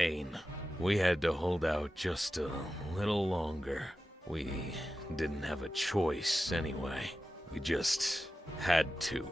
pain. We had to hold out just a little longer. We didn't have a choice anyway. We just had to.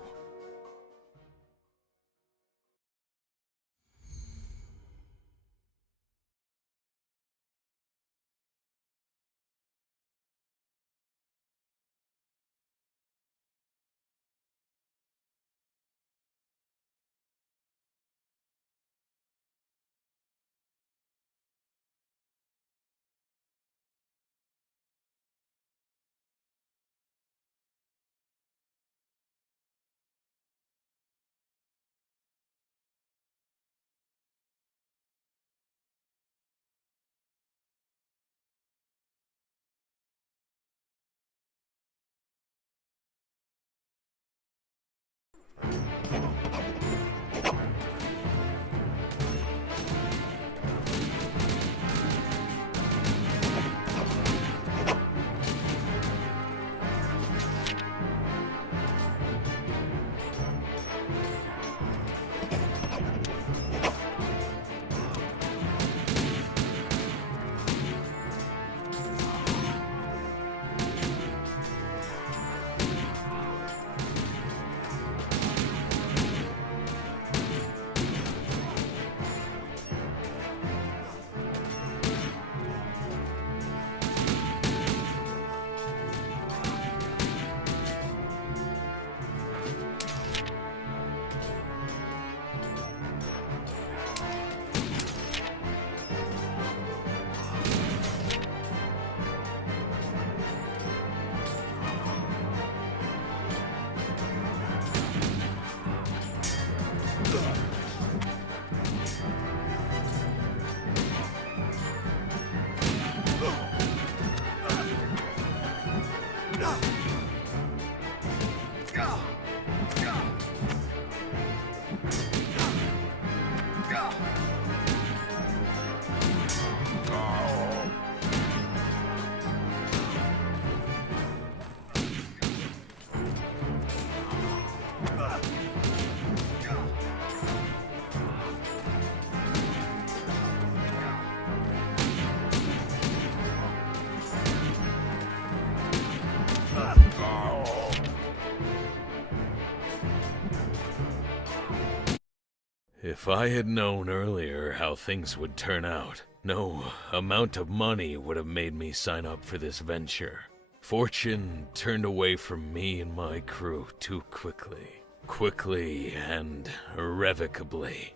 If I had known earlier how things would turn out, no amount of money would have made me sign up for this venture. Fortune turned away from me and my crew too quickly. Quickly and irrevocably.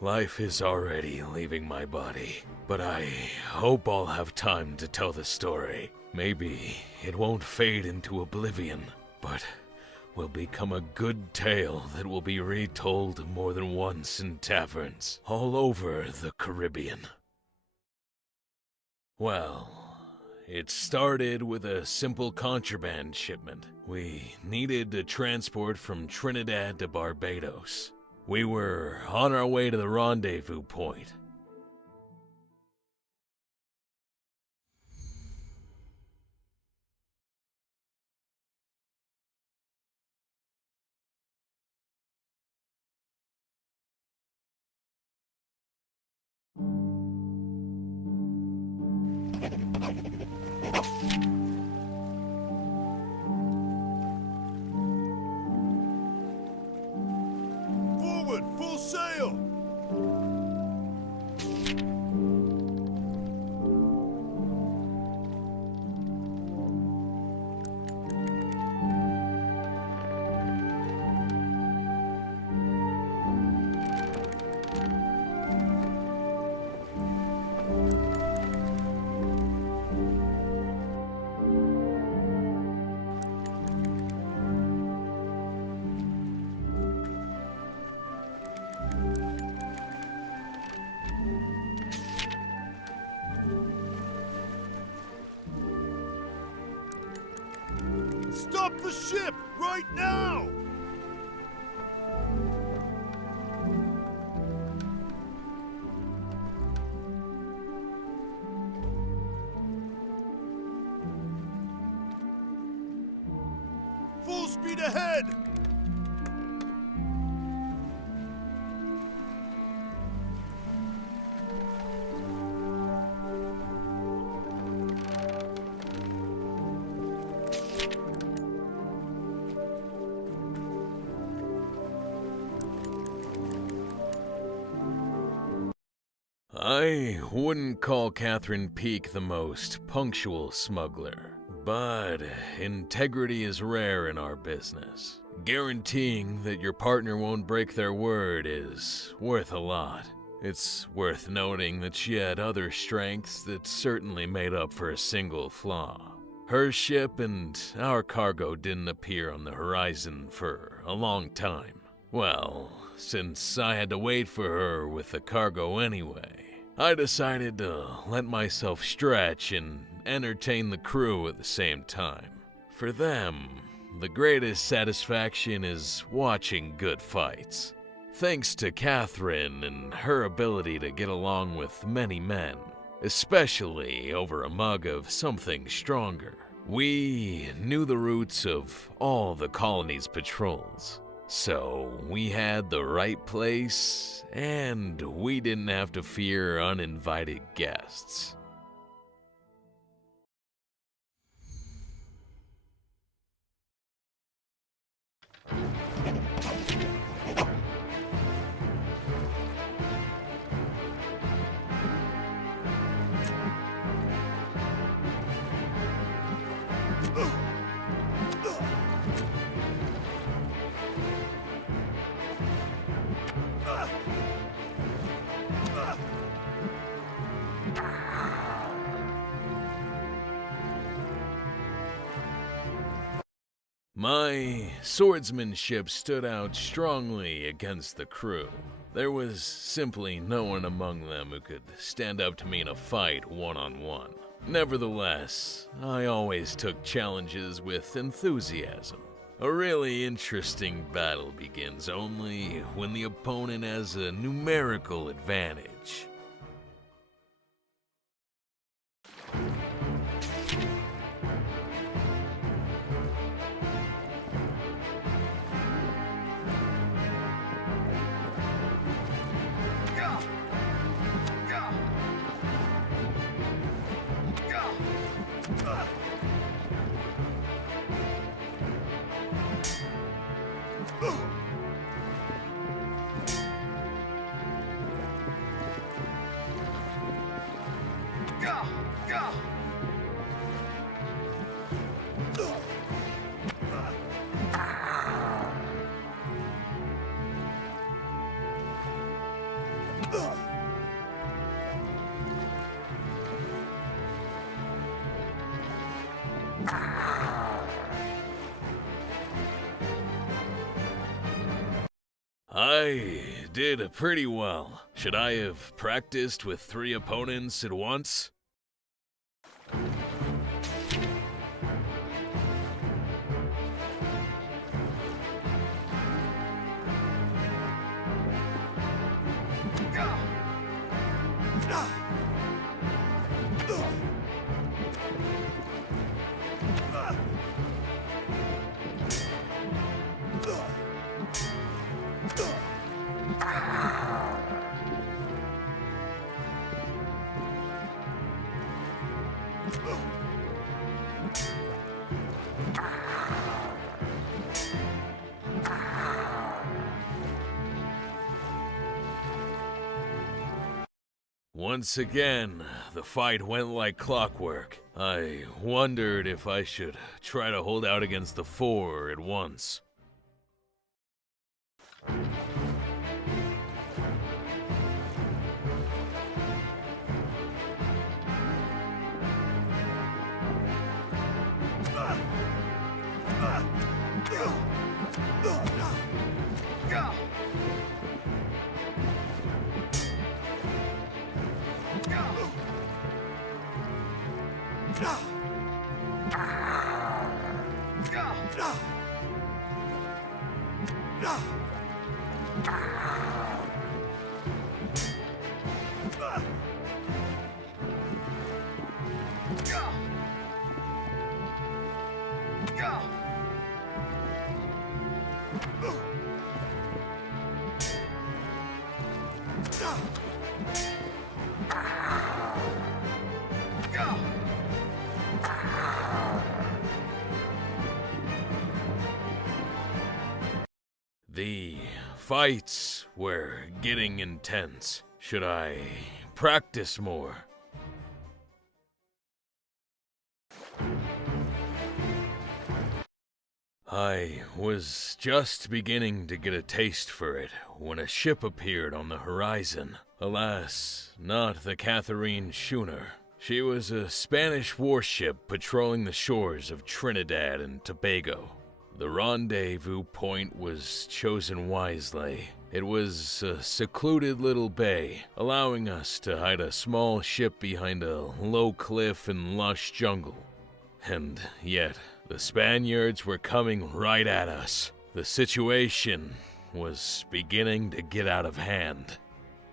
Life is already leaving my body, but I hope I'll have time to tell the story. Maybe it won't fade into oblivion, but will become a good tale that will be retold more than once in taverns all over the Caribbean. Well, it started with a simple contraband shipment. We needed to transport from Trinidad to Barbados. We were on our way to the rendezvous point. Forward, full sail! Stop the ship right now! Full speed ahead! I wouldn't call Catherine Peake the most punctual smuggler, but integrity is rare in our business. Guaranteeing that your partner won't break their word is worth a lot. It's worth noting that she had other strengths that certainly made up for a single flaw. Her ship and our cargo didn't appear on the horizon for a long time. Well, since I had to wait for her with the cargo anyway, I decided to let myself stretch and entertain the crew at the same time. For them, the greatest satisfaction is watching good fights. Thanks to Catherine and her ability to get along with many men, especially over a mug of something stronger, we knew the routes of all the colony's patrols. So we had the right place, and we didn't have to fear uninvited guests. My swordsmanship stood out strongly against the crew. There was simply no one among them who could stand up to me in a fight one-on-one. Nevertheless, I always took challenges with enthusiasm. A really interesting battle begins only when the opponent has a numerical advantage. I did pretty well. Should I have practiced with 3 opponents at once? Once again, the fight went like clockwork. I wondered if I should try to hold out against the 4 at once. The fights were getting intense. Should I practice more. I was just beginning to get a taste for it when a ship appeared on the horizon. Alas, not the Catherine schooner. She was a Spanish warship patrolling the shores of Trinidad and Tobago. The rendezvous point was chosen wisely. It was a secluded little bay, allowing us to hide a small ship behind a low cliff and lush jungle. And yet, the Spaniards were coming right at us. The situation was beginning to get out of hand.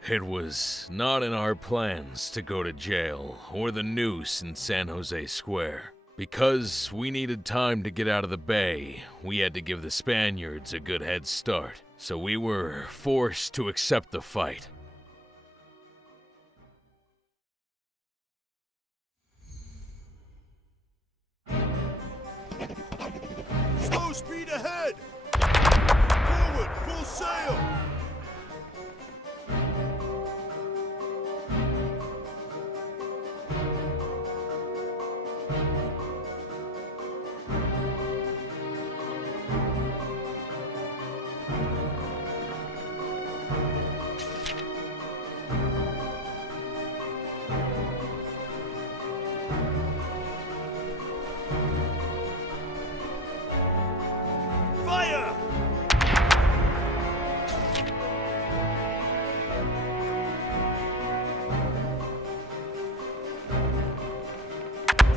It was not in our plans to go to jail or the noose in San Jose Square. Because we needed time to get out of the bay, we had to give the Spaniards a good head start. So we were forced to accept the fight. Slow speed ahead! Forward, full sail! Fire!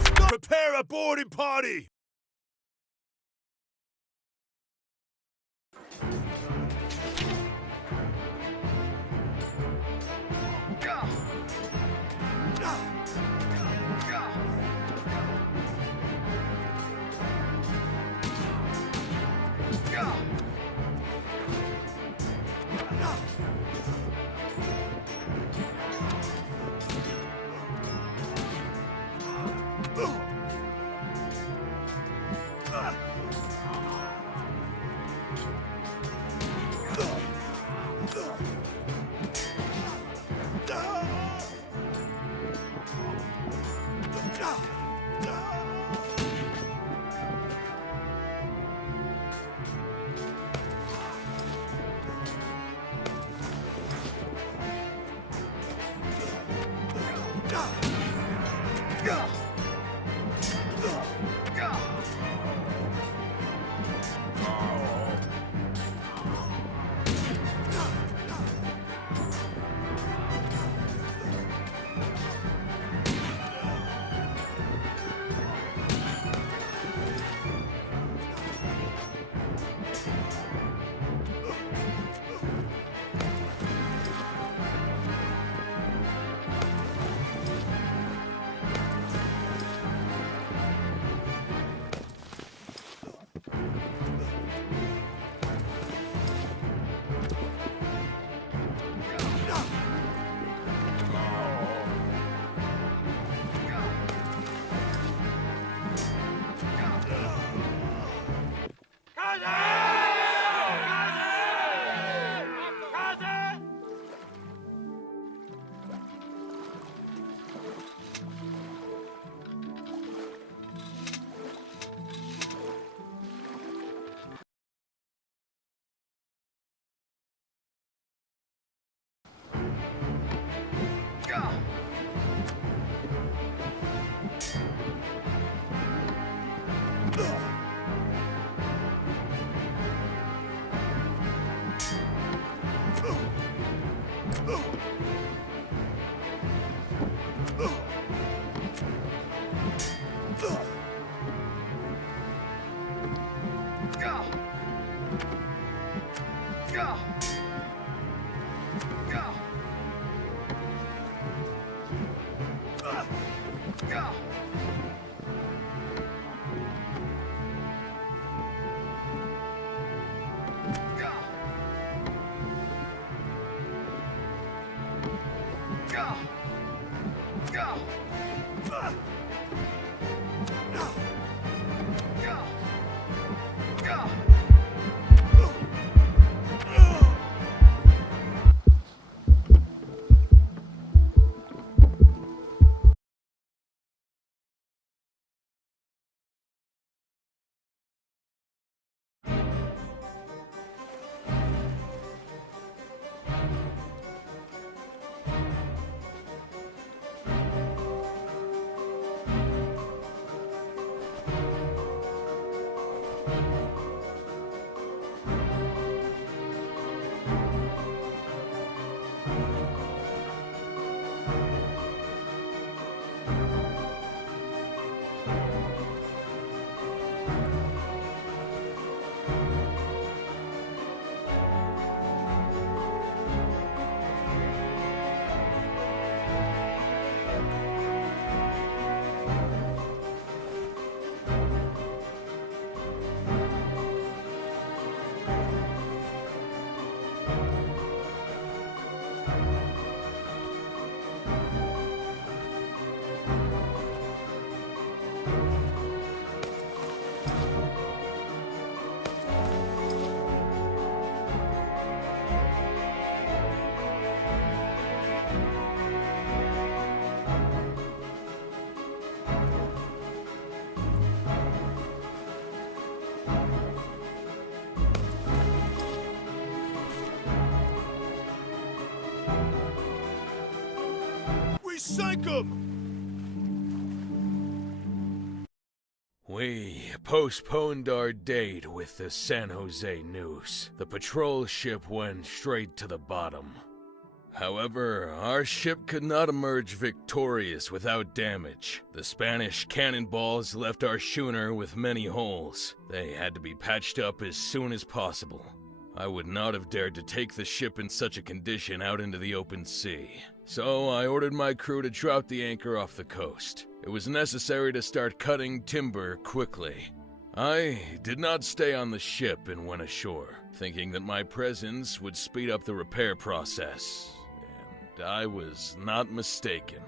Stop. Prepare a boarding party! sank him! We postponed our date with the San Jose news. The patrol ship went straight to the bottom. However, our ship could not emerge victorious without damage. The Spanish cannonballs left our schooner with many holes. They had to be patched up as soon as possible. I would not have dared to take the ship in such a condition out into the open sea. So I ordered my crew to drop the anchor off the coast. It was necessary to start cutting timber quickly. I did not stay on the ship and went ashore, thinking that my presence would speed up the repair process. And I was not mistaken.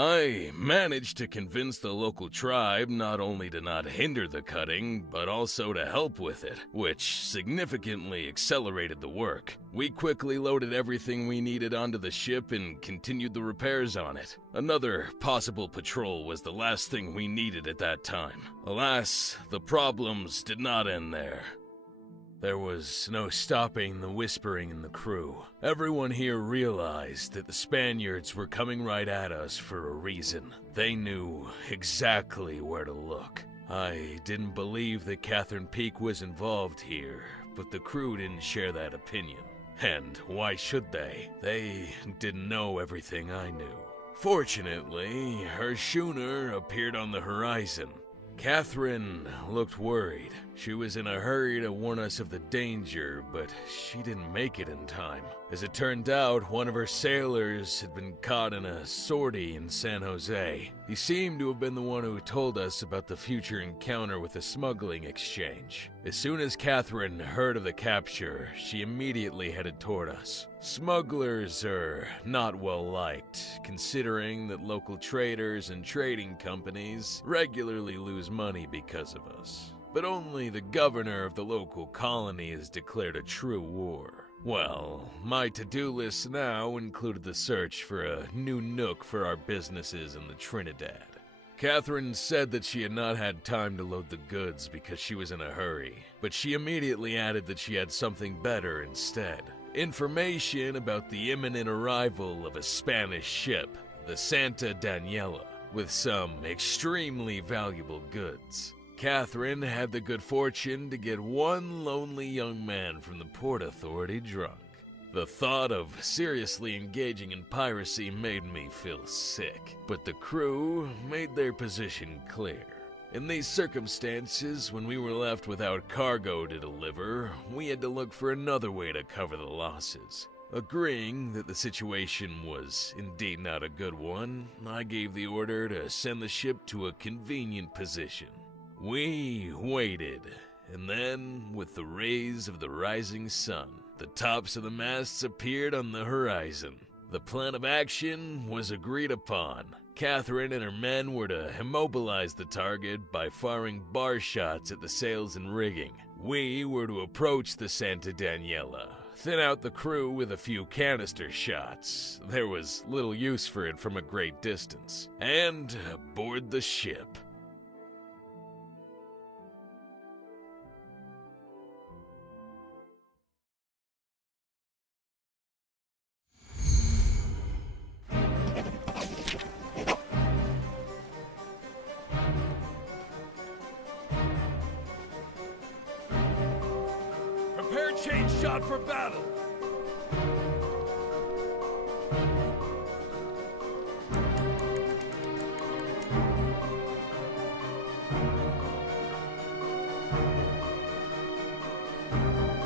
I managed to convince the local tribe not only to not hinder the cutting, but also to help with it, which significantly accelerated the work. We quickly loaded everything we needed onto the ship and continued the repairs on it. Another possible patrol was the last thing we needed at that time. Alas, the problems did not end there. There was no stopping the whispering in the crew. Everyone here realized that the Spaniards were coming right at us for a reason. They knew exactly where to look. I didn't believe that Catherine Peak was involved here, but the crew didn't share that opinion. And why should they? They didn't know everything I knew. Fortunately, her schooner appeared on the horizon. Catherine looked worried. She was in a hurry to warn us of the danger, but she didn't make it in time. As it turned out, one of her sailors had been caught in a sortie in San Jose. He seemed to have been the one who told us about the future encounter with the smuggling exchange. As soon as Catherine heard of the capture, she immediately headed toward us. Smugglers are not well liked, considering that local traders and trading companies regularly lose money because of us. But only the governor of the local colony has declared a true war. Well, my to-do list now included the search for a new nook for our businesses in the Trinidad. Catherine said that she had not had time to load the goods because she was in a hurry, but she immediately added that she had something better instead. Information about the imminent arrival of a Spanish ship, the Santa Daniela, with some extremely valuable goods. Catherine had the good fortune to get one lonely young man from the Port Authority drunk. The thought of seriously engaging in piracy made me feel sick, but the crew made their position clear. In these circumstances, when we were left without cargo to deliver, we had to look for another way to cover the losses. Agreeing that the situation was indeed not a good one, I gave the order to send the ship to a convenient position. We waited, and then, with the rays of the rising sun, the tops of the masts appeared on the horizon. The plan of action was agreed upon. Catherine and her men were to immobilize the target by firing bar shots at the sails and rigging. We were to approach the Santa Daniela, thin out the crew with a few canister shots. There was little use for it from a great distance. And board the ship. Prepare change shot for battle.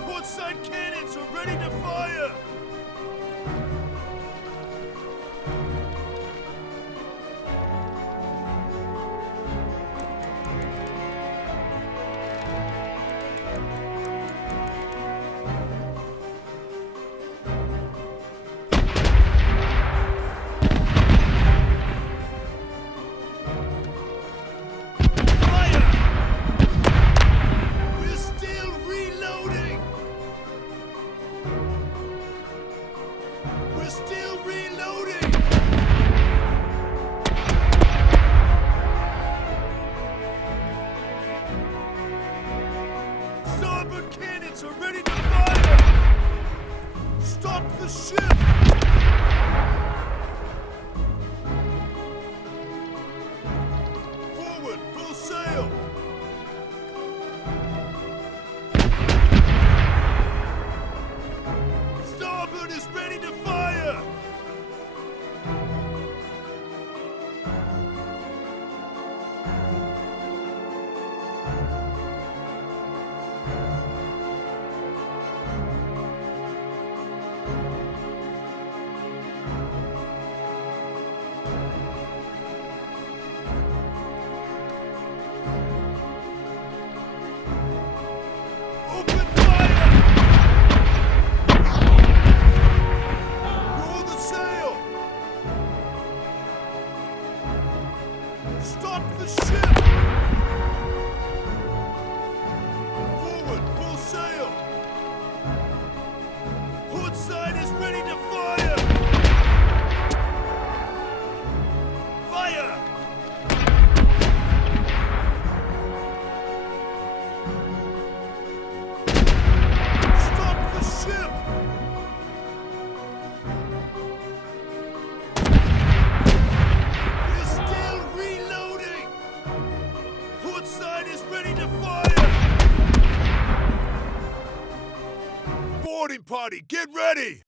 Portside cannons are ready to fire! Party, get ready!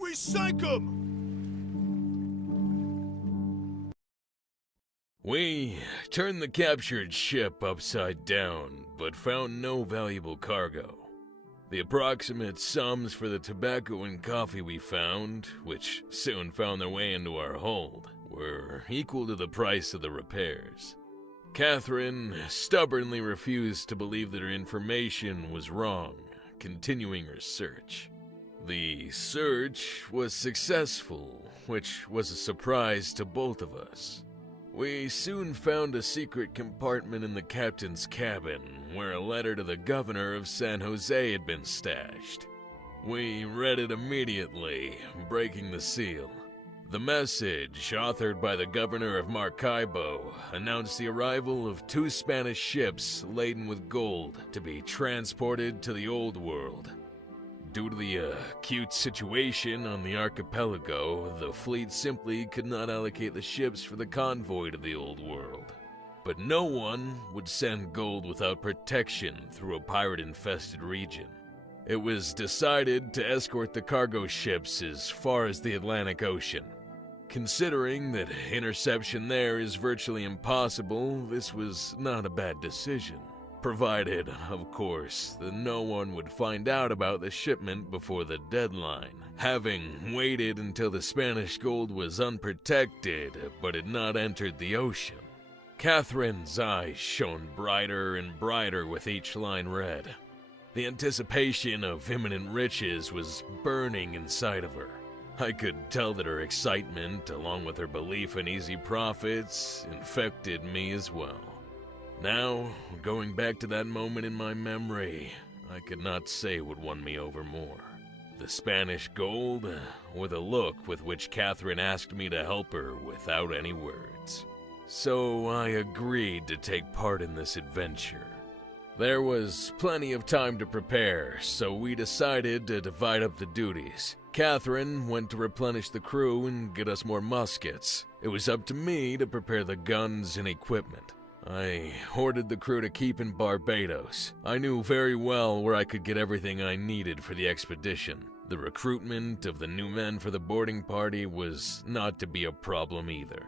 We sank him! We turned the captured ship upside down, but found no valuable cargo. The approximate sums for the tobacco and coffee we found, which soon found their way into our hold, were equal to the price of the repairs. Catherine stubbornly refused to believe that her information was wrong, continuing her search. The search was successful, which was a surprise to both of us. We soon found a secret compartment in the captain's cabin where a letter to the governor of San Jose had been stashed. We read it immediately, breaking the seal. The message, authored by the governor of Maracaibo, announced the arrival of 2 Spanish ships laden with gold to be transported to the Old World. Due to the acute situation on the archipelago, the fleet simply could not allocate the ships for the convoy to the Old World. But no one would send gold without protection through a pirate-infested region. It was decided to escort the cargo ships as far as the Atlantic Ocean. Considering that interception there is virtually impossible, this was not a bad decision. Provided, of course, that no one would find out about the shipment before the deadline, having waited until the Spanish gold was unprotected but had not entered the ocean. Catherine's eyes shone brighter and brighter with each line read. The anticipation of imminent riches was burning inside of her. I could tell that her excitement, along with her belief in easy profits, infected me as well. Now, going back to that moment in my memory, I could not say what won me over more. The Spanish gold, or the look with which Catherine asked me to help her without any words. So I agreed to take part in this adventure. There was plenty of time to prepare, so we decided to divide up the duties. Catherine went to replenish the crew and get us more muskets. It was up to me to prepare the guns and equipment. I ordered the crew to keep in Barbados. I knew very well where I could get everything I needed for the expedition. The recruitment of the new men for the boarding party was not to be a problem either.